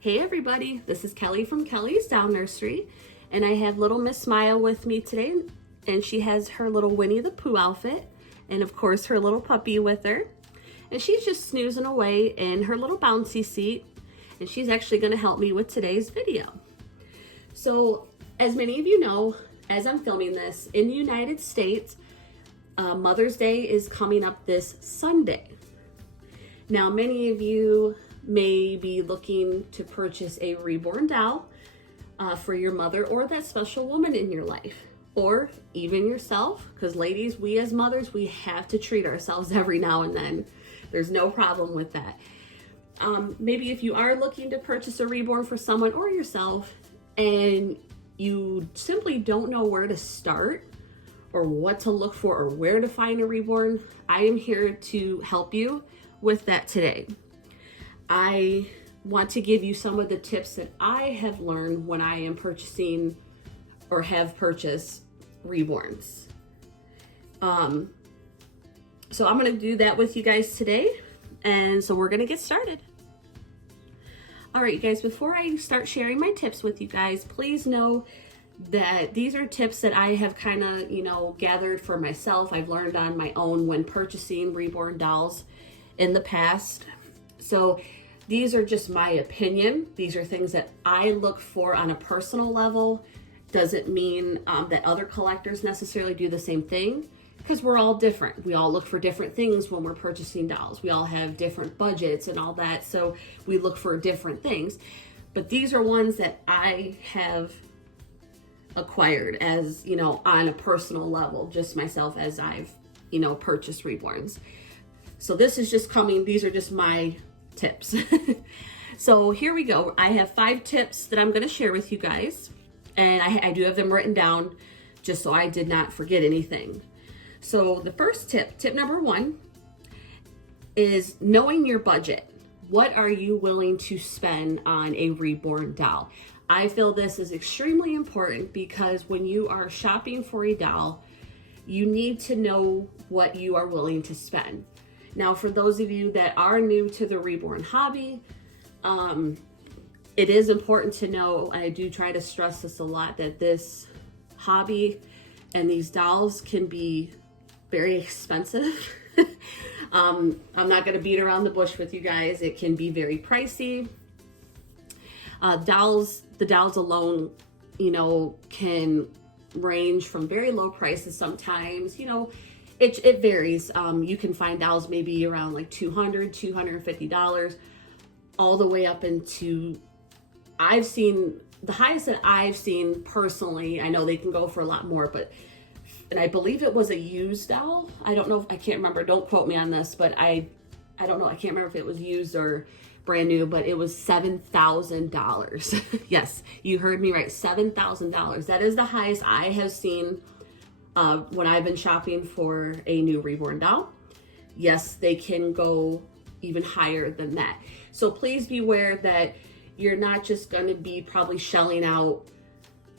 Hey everybody, this is Kelly from Kelly's Doll Nursery, and I have little Miss Maya with me today, and she has her little Winnie the Pooh outfit, and of course her little puppy with her, and she's just snoozing away in her little bouncy seat, and she's actually going to help me with today's video. So, as many of you know, as I'm filming this, in the United States, Mother's Day is coming up this Sunday. Now, many of you may be looking to purchase a reborn doll for your mother or that special woman in your life, or even yourself, because ladies, we as mothers, we have to treat ourselves every now and then. There's no problem with that. Maybe if you are looking to purchase a reborn for someone or yourself and you simply don't know where to start or what to look for or where to find a reborn, I am here to help you with that today. I want to give you some of the tips that I have learned when I am purchasing or have purchased reborns. So I'm going to do that with you guys today. And so we're going to get started. All right, you guys, before I start sharing my tips with you guys, please know that these are tips that I have kind of, gathered for myself. I've learned on my own when purchasing reborn dolls in the past. So these are just my opinion. These are things that I look for on a personal level. Doesn't mean that other collectors necessarily do the same thing, because we're all different. We all look for different things when we're purchasing dolls. We all have different budgets and all that, so we look for different things. But these are ones that I have acquired as, on a personal level, just myself, as I've, purchased reborns. So this is just coming, these are just my tips. So here we go. I have 5 tips that I'm going to share with you guys, and I do have them written down just so I did not forget anything. So the first tip number 1, is knowing your budget. What are you willing to spend on a reborn doll? I feel this is extremely important because when you are shopping for a doll, you need to know what you are willing to spend. Now, for those of you that are new to the reborn hobby, it is important to know, I do try to stress this a lot, that this hobby and these dolls can be very expensive. I'm not going to beat around the bush with you guys. It can be very pricey. The dolls alone, can range from very low prices sometimes. It varies. You can find dolls maybe around like $200, $250, all the way up into, the highest that I've seen personally, I know they can go for a lot more, and I believe it was a used doll. I don't know, I can't remember, don't quote me on this, but I don't know, I can't remember if it was used or brand new, but it was $7,000. Yes, you heard me right, $7,000. That is the highest I have seen when I've been shopping for a new reborn doll. Yes, they can go even higher than that. So please be aware that you're not just going to be probably shelling out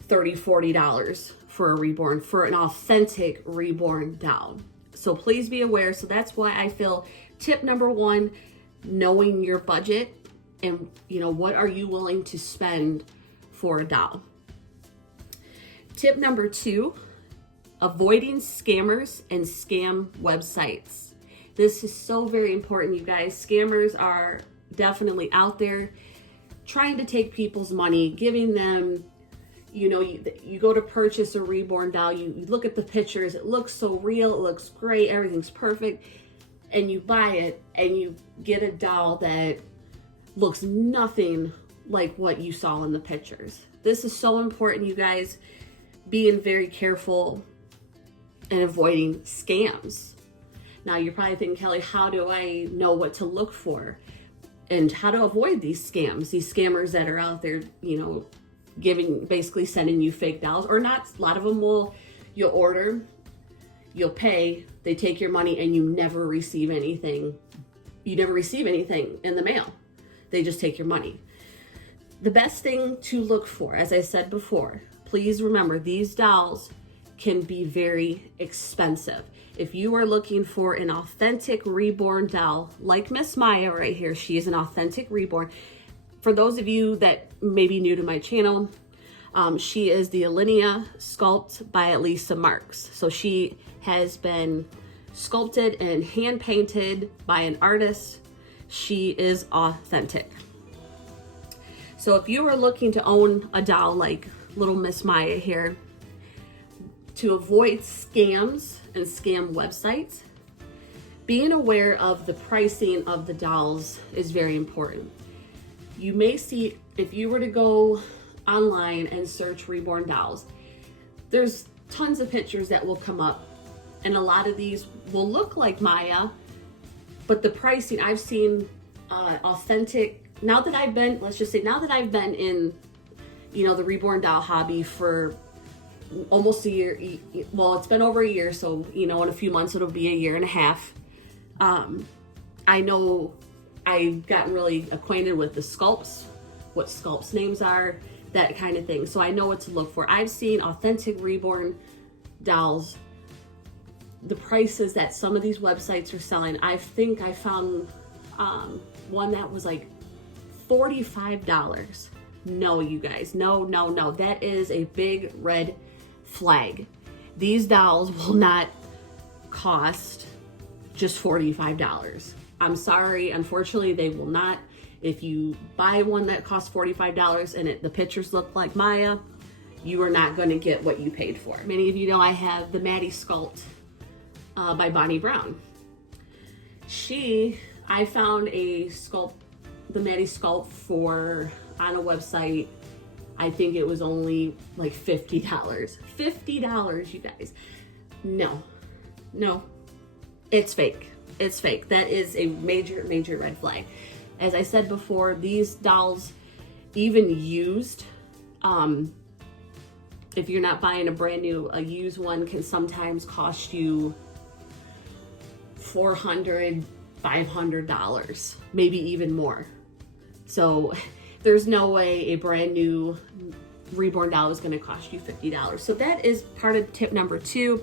$30, $40 for a reborn, for an authentic reborn doll. So please be aware. So that's why I feel tip number 1, knowing your budget and, what are you willing to spend for a doll. Tip number 2, avoiding scammers and scam websites. This is so very important, you guys. Scammers are definitely out there trying to take people's money, giving them, you go to purchase a reborn doll, you look at the pictures, it looks so real, it looks great, everything's perfect, and you buy it and you get a doll that looks nothing like what you saw in the pictures. This is so important, you guys, being very careful and avoiding scams. Now you're probably thinking, Kelly, how do I know what to look for and how to avoid these scams, these scammers that are out there, basically sending you fake dolls, or not. A lot of them you'll order, you'll pay, they take your money, and you never receive anything. You never receive anything in the mail. They just take your money. The best thing to look for, as I said before, please remember, these dolls can be very expensive. If you are looking for an authentic reborn doll, like Miss Maya right here, she is an authentic reborn. For those of you that may be new to my channel, she is the Alinea Sculpt by Elisa Marks. So she has been sculpted and hand painted by an artist. She is authentic. So if you are looking to own a doll like little Miss Maya here, to avoid scams and scam websites, being aware of the pricing of the dolls is very important. You may see, if you were to go online and search reborn dolls, there's tons of pictures that will come up, and a lot of these will look like Maya, but the pricing, I've seen authentic, now that I've been in, you know, the reborn doll hobby for almost a year, well, it's been over a year, so, you know, in a few months it'll be a year and a half. I know I've gotten really acquainted with the sculpts, what sculpts names are, that kind of thing. So I know what to look for. I've seen authentic reborn dolls, the prices that some of these websites are selling. I think I found one that was like $45. No, you guys, no. That is a big red flag. These dolls will not cost just $45. I'm sorry, unfortunately, they will not. If you buy one that costs $45 and the pictures look like Maya, you are not going to get what you paid for. Many of you know I have the Maddie Sculpt by Bonnie Brown. I found the Maddie Sculpt on a website. I think it was only like $50. $50, you guys. No, it's fake. It's fake. That is a major red flag. As I said before, these dolls, even used, if you're not buying a brand new, a used one can sometimes cost you $400, $500, maybe even more. So there's no way a brand new reborn doll is going to cost you $50. So that is part of tip number 2.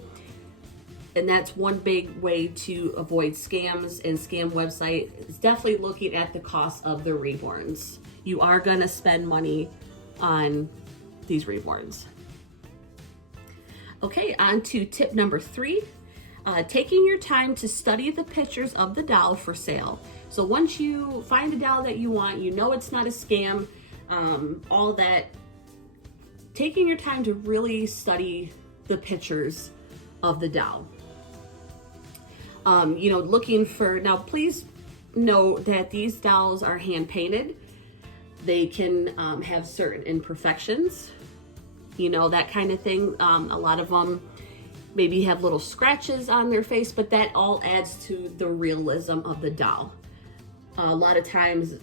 And that's one big way to avoid scams and scam website. It's definitely looking at the cost of the reborns. You are going to spend money on these reborns. Okay, on to tip number 3. Taking your time to study the pictures of the doll for sale. So once you find a doll that you want, you know it's not a scam, all that, taking your time to really study the pictures of the doll. You know, looking for, now please know that these dolls are hand painted. They can have certain imperfections, you know, that kind of thing. A lot of them maybe have little scratches on their face, but that all adds to the realism of the doll. A lot of times,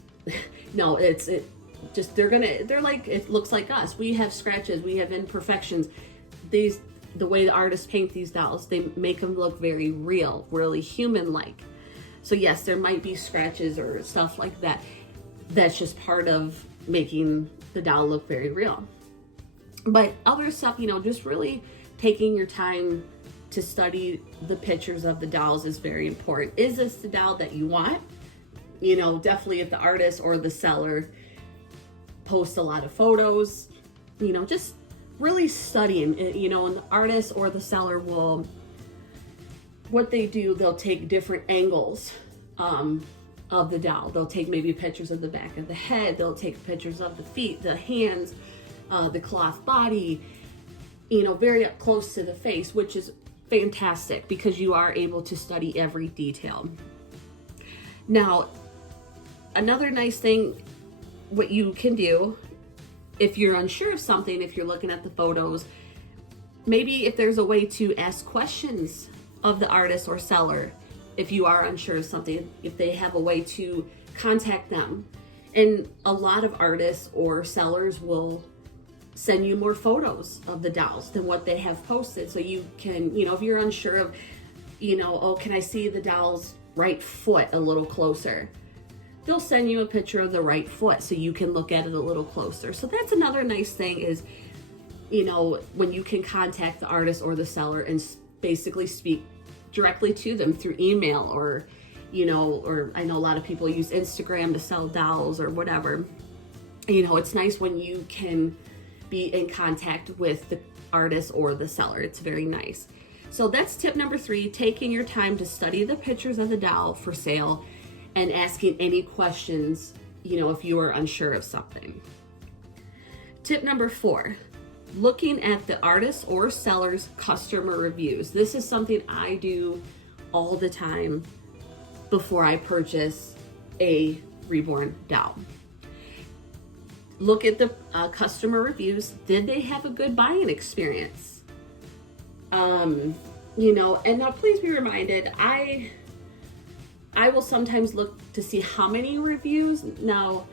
no, they're like, it looks like us. We have scratches, we have imperfections. The way the artists paint these dolls, they make them look very real, really human-like. So yes, there might be scratches or stuff like that. That's just part of making the doll look very real. But other stuff, you know, just really taking your time to study the pictures of the dolls is very important. Is this the doll that you want? You know, definitely if the artist or the seller posts a lot of photos, you know, just really studying it, you know, and the artist or the seller will, what they do, they'll take different angles of the doll. They'll take maybe pictures of the back of the head, they'll take pictures of the feet, the hands, the cloth body, you know, very up close to the face, which is fantastic because you are able to study every detail. Now, another nice thing, what you can do, if you're unsure of something, if you're looking at the photos, maybe if there's a way to ask questions of the artist or seller, if you are unsure of something, if they have a way to contact them. And a lot of artists or sellers will send you more photos of the dolls than what they have posted. So you can, you know, if you're unsure of, you know, oh, can I see the doll's right foot a little closer? They'll send you a picture of the right foot so you can look at it a little closer. So that's another nice thing is, you know, when you can contact the artist or the seller and basically speak directly to them through email or, you know, or I know a lot of people use Instagram to sell dolls or whatever. You know, it's nice when you can be in contact with the artist or the seller. It's very nice. So that's tip number 3, taking your time to study the pictures of the doll for sale and asking any questions, you know, if you are unsure of something. Tip number 4, looking at the artist or seller's customer reviews. This is something I do all the time before I purchase a reborn doll. Look at the customer reviews. Did they have a good buying experience? You know, and now please be reminded, I will sometimes look to see how many reviews. Now,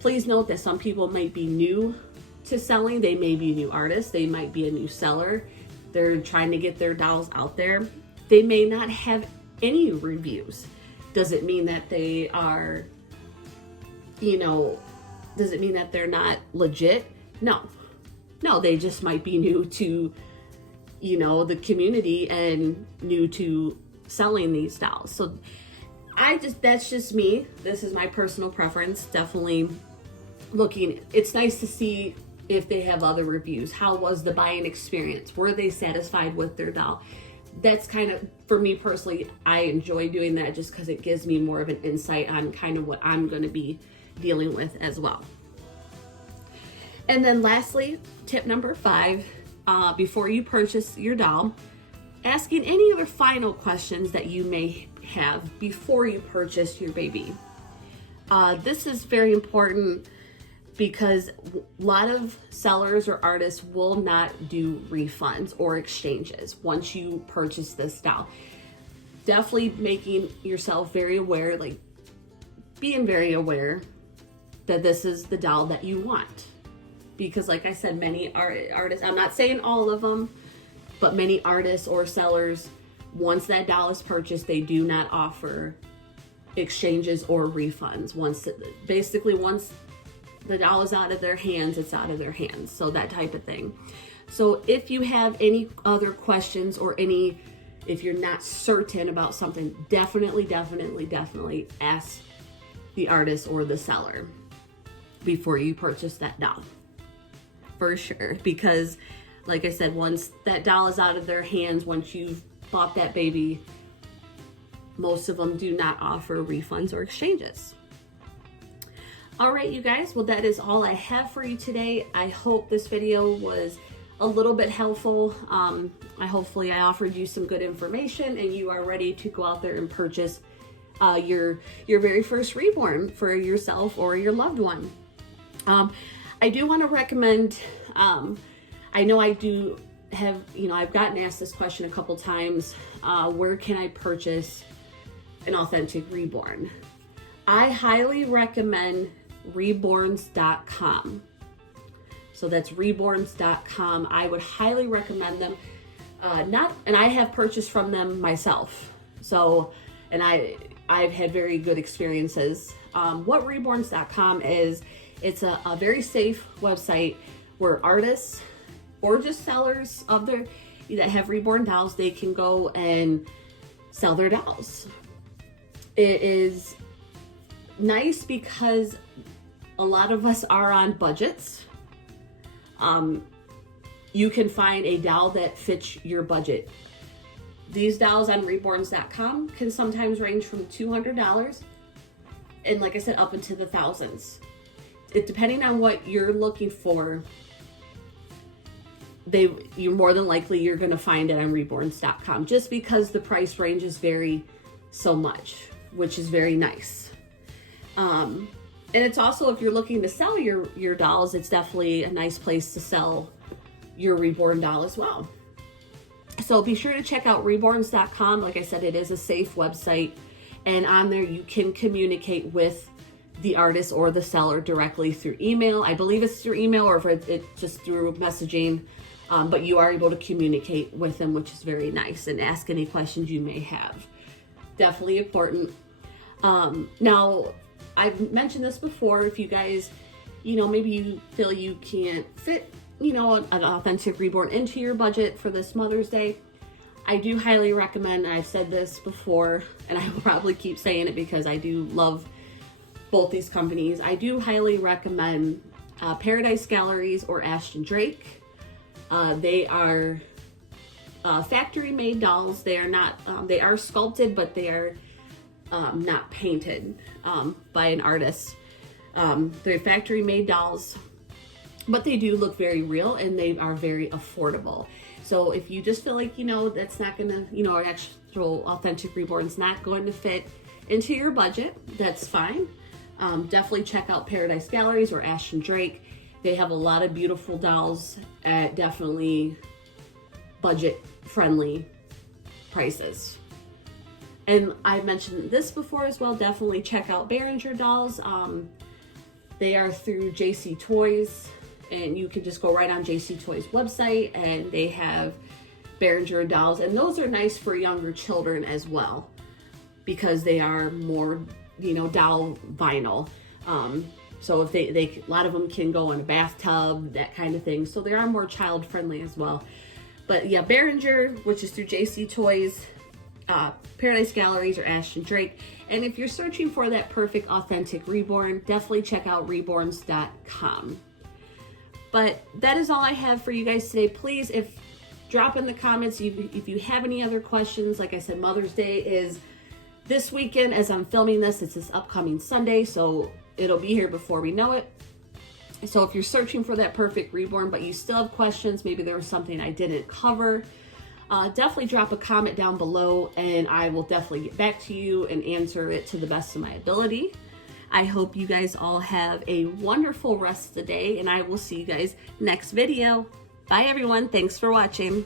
please note that some people might be new to selling. They may be new artists. They might be a new seller. They're trying to get their dolls out there. They may not have any reviews. Does it mean that they are, you know, does it mean that they're not legit? No, they just might be new to, you know, the community and new to selling these dolls. So that's just me. This is my personal preference. Definitely looking, it's nice to see if they have other reviews. How was the buying experience? Were they satisfied with their doll? That's kind of, for me personally, I enjoy doing that just because it gives me more of an insight on kind of what I'm going to be dealing with as well. And then lastly, tip number 5, before you purchase your doll, asking any other final questions that you may have before you purchase your baby. This is very important because a lot of sellers or artists will not do refunds or exchanges once you purchase this doll. Definitely making yourself very aware, like being very aware that this is the doll that you want. Because like I said, many artists, I'm not saying all of them, but many artists or sellers, once that doll is purchased, they do not offer exchanges or refunds. Once the doll is out of their hands, it's out of their hands. So that type of thing. So if you have any other questions or if you're not certain about something, definitely ask the artist or the seller before you purchase that doll. For sure. Because like I said, once that doll is out of their hands, once you've bought that baby, most of them do not offer refunds or exchanges. All right, you guys, well, that is all I have for you today. I hope this video was a little bit helpful. Hopefully I offered you some good information and you are ready to go out there and purchase your very first reborn for yourself or your loved one. I do want to recommend, I know I do have, you know, I've gotten asked this question a couple times, where can I purchase an authentic reborn? I highly recommend reborns.com. So that's reborns.com. I would highly recommend them. And I have purchased from them myself. So, and I've had very good experiences. What reborns.com is, it's a very safe website where artists or just sellers that have reborn dolls, they can go and sell their dolls. It is nice because a lot of us are on budgets. You can find a doll that fits your budget. These dolls on reborns.com can sometimes range from $200 and, like I said, up into the thousands. Depending on what you're looking for, you're more than likely you're going to find it on reborns.com, just because the price ranges vary so much, which is very nice. And it's also, if you're looking to sell your dolls, it's definitely a nice place to sell your reborn doll as well. So be sure to check out reborns.com. Like I said, it is a safe website, and on there you can communicate with the artist or the seller directly through email. I believe it's through email, or if it's just through messaging, but you are able to communicate with them, which is very nice, and ask any questions you may have. Definitely important. Now, I've mentioned this before. If you guys, maybe you feel you can't fit, an authentic reborn into your budget for this Mother's Day, I do highly recommend, I've said this before, and I will probably keep saying it because I do love both these companies. I do highly recommend Paradise Galleries or Ashton Drake. They are factory made dolls. They are not, they are sculpted, but they are not painted by an artist. They're factory made dolls, but they do look very real and they are very affordable. So if you just feel like, you know, that's not gonna, you know, an actual authentic reborn's not going to fit into your budget, that's fine. Definitely check out Paradise Galleries or Ashton Drake. They have a lot of beautiful dolls at definitely budget friendly prices. And I mentioned this before as well, definitely check out Behringer dolls. They are through JC Toys, and you can just go right on JC Toys website and they have Behringer dolls, and those are nice for younger children as well because they are more, you know, doll vinyl. So if they a lot of them can go in a bathtub, that kind of thing. So they are more child friendly as well. But yeah, Behringer, which is through JC Toys, Paradise Galleries or Ashton Drake. And if you're searching for that perfect authentic reborn, definitely check out reborns.com. But that is all I have for you guys today. Please, drop in the comments if you have any other questions. Like I said, Mother's Day is this weekend as I'm filming this. It's this upcoming Sunday, so it'll be here before we know it. So if you're searching for that perfect reborn, but you still have questions, maybe there was something I didn't cover, definitely drop a comment down below and I will definitely get back to you and answer it to the best of my ability. I hope you guys all have a wonderful rest of the day and I will see you guys next video. Bye everyone. Thanks for watching.